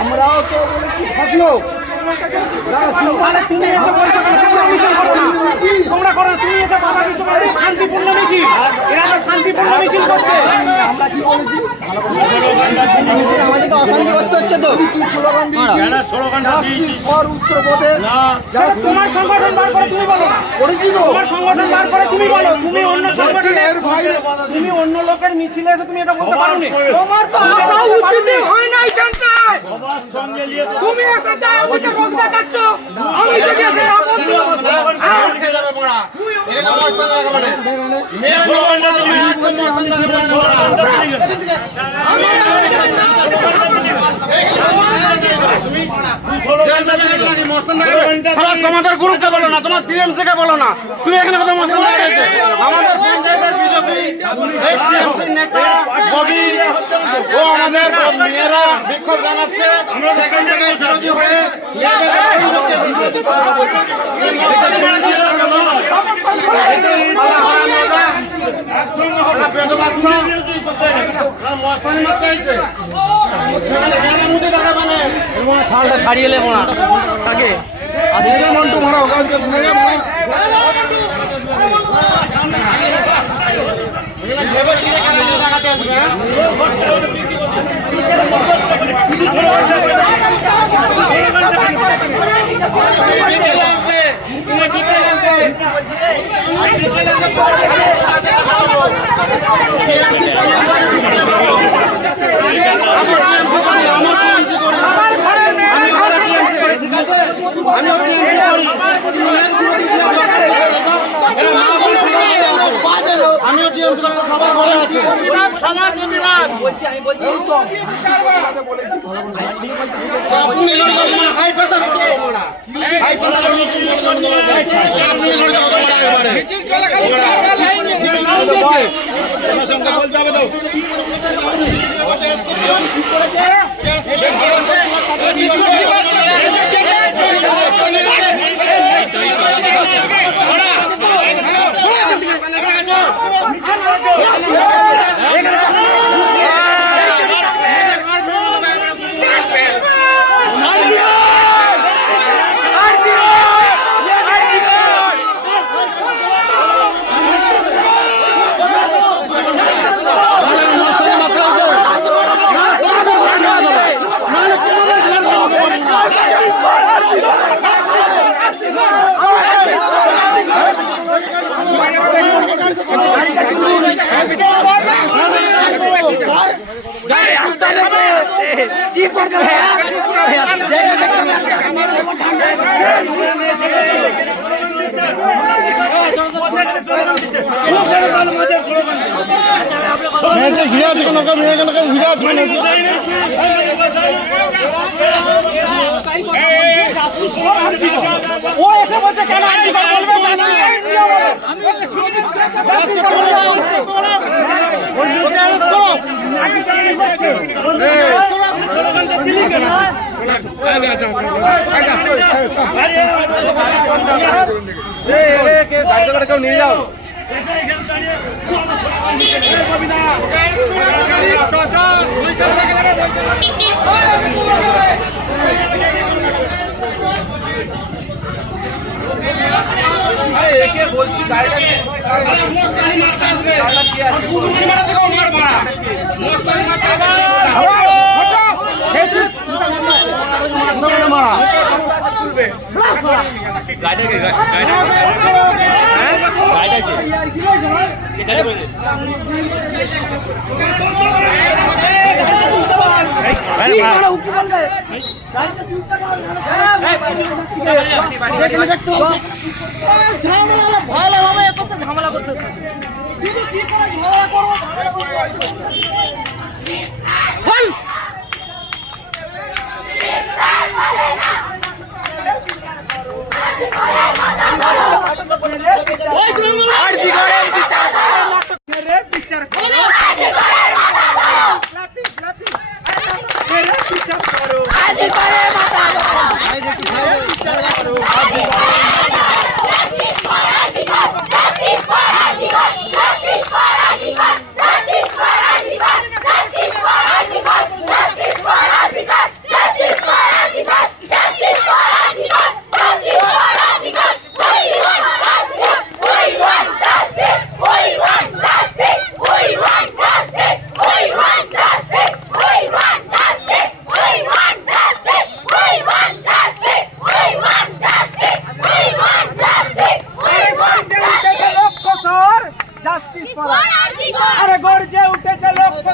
আমরাও তো বলেছি ফাঁসি হোক। তুমি এসে বলছো তোমরা করো না, তুমি এসে বাধা দিচ্ছ, শান্তিপূর্ণ মিছিল, এরা তো শান্তিপূর্ণ মিছিল করছে। আমরা কি বলেছি? আমাদেরকে অশান্তি করতে হচ্ছে তো। কি স্লোগান দিয়েছি? Justice for Uttar Pradesh. তোমার সংগঠন বার করে তুমি বলো না, করেছি তো। তোমার সংগঠন বার করে তুমি বলো, তুমি অন্য সংগঠনের এর বাইরে তুমি অন্য লোকের মিছিলে এসে তুমি এটা বলতে পারো না। তোমার তো আসা উচিত হয় নাই জানতাই। তুমি এসে চাও ওদিকে রোগ দেখাচ্ছ, আমি যদি এসে আপন দিব খেয়ে যাবে বড়া এটা অবস্থা লাগে মানে মেয়ে স্লোগান না তুমি একদম মস্তান লাগে তোমাদের গ্রুপকে বলো না, তোমার টিএমসি কে বলো না, তুমি এখানে কথা মস্তান লাগাইছে। আমাদের পঞ্চায়েতের বিজেপি টিএমসির নেতা ববি ও আমাদের মেয়েরা বিক্ষোভ জানাচ্ছে, আমরা সেখান থেকে বিরোধী হয়ে ছাড়িয়ে নেবো না তাকে মন্টু মারা ওখানকে শুনে যাবো। আমিও টিএমসি করতে সবার বলে আছি সমাজ প্রতিবাদ বলছি, আমি বলছি আপনি হাই প্রেসার হাই প্রেসার মিছিল চলাকালীন চারবার লাইন দিয়ে নাম দিয়েছে। বলতে হবে তো কি করতে ঘিরে আছে কেন ঘিরে আছে ও এসে বলছে কেন কেউ নিয়ে যাও একে বলছি ঝামেলা ভালো হবে কত ঝামেলা করতেছে কি করে ঝামেলা করবো Justice for Rajikar! Justice for আরে গর্জে উঠেছে লক্ষ্য